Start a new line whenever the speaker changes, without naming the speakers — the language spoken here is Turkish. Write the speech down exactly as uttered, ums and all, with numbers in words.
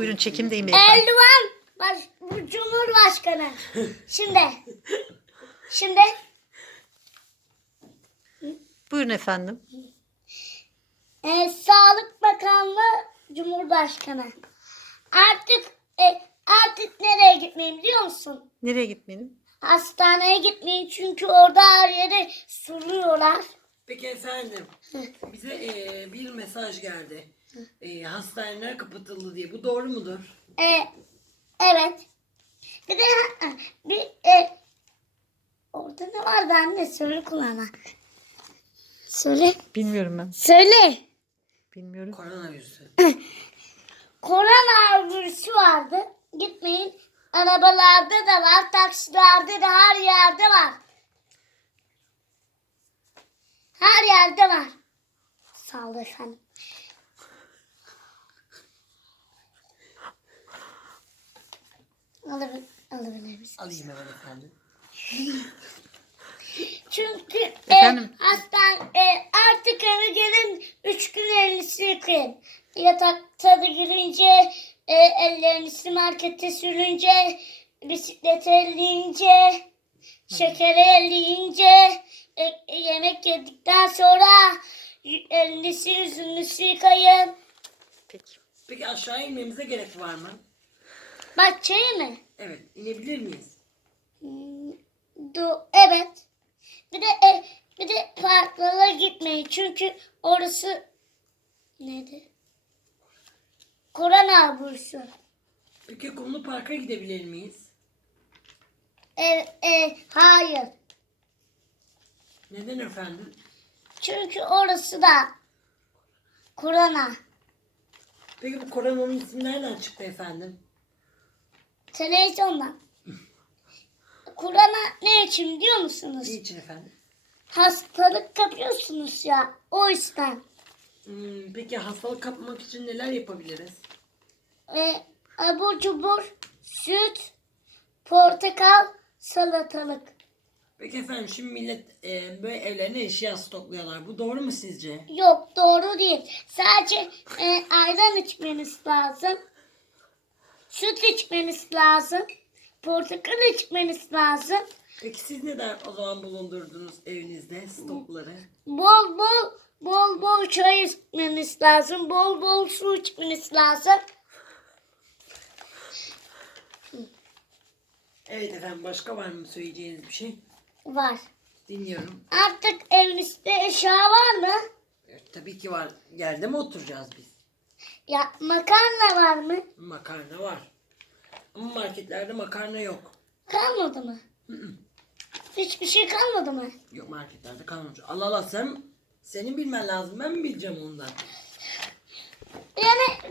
Buyurun çekimdeyim beyefendi.
Erdoğan baş, bu Cumhurbaşkanı. Şimdi. Şimdi.
Buyurun efendim.
E, Sağlık Bakanlığı Cumhurbaşkanı. Artık e, artık nereye gitmeyeyim biliyor musun?
Nereye gitmeyelim?
Hastaneye gitmeyin çünkü orada her yere suluyorlar.
Peki efendim, bize eee, bir mesaj geldi. Eee, hastaneler kapatıldı diye. Bu doğru mudur?
E, evet. Bir de bir e, orada ne vardı anne söyle kulağına. Söyle.
Bilmiyorum ben.
Söyle.
Bilmiyorum.
Koronavirüsü.
Koronavirüsü vardı. Gitmeyin. Arabalarda da var, taksilerde de her yerde var. Her yerde var. Sağ ol efendim. Alabilir, alabilir misin?
Alayım hemen efendim.
Çünkü
Efendim?
e, hastan e, artık eve gelin üç gün elinizi yıkayın. Yatakta da girince e, ellerinizi markete sürünce, bisiklete elleyince, şekeri elleyince, e, e, yemek yedikten sonra y- elinizi yüzünüzü yıkayın.
Peki.
Peki aşağı inmemize gerek var mı?
Bahçeye mi?
Evet, inebilir miyiz?
Hmm, Do evet. Bir de e, bir de parklara gitmeyin çünkü orası neydi? Korona bursu.
Peki kumlu parka gidebilir miyiz?
E, e, hayır.
Neden efendim?
Çünkü orası da korona.
Peki bu koronanın ismi nereden çıktı efendim?
Televizyondan. Korona ne için biliyor musunuz?
Niçin efendim?
Hastalık kapıyorsunuz ya. O yüzden.
Hmm, peki hastalık kapmak için neler yapabiliriz?
E, abur cubur, süt, portakal, salatalık.
Peki efendim şimdi millet eee, böyle evlerine eşya stokluyorlar. Bu doğru mu sizce?
Yok doğru değil. Sadece e, ayran içmeniz lazım. Süt içmeniz lazım. Portakal içmeniz lazım.
Peki siz neden o zaman bulundurdunuz evinizde stokları?
Bol bol bol bol çay içmeniz lazım. Bol bol su içmeniz lazım.
Evet efendim, başka var mı söyleyeceğiniz bir şey?
Var.
Dinliyorum.
Artık evinizde eşya var mı?
Evet, tabii ki var. Yerde mi oturacağız biz?
Ya makarna var mı?
Makarna var. Ama marketlerde makarna yok.
Kalmadı mı? Hiçbir şey kalmadı mı?
Yok, marketlerde kalmamış. Allah Allah, sen senin bilmen lazım. Ben mi bileceğim ondan?
Yani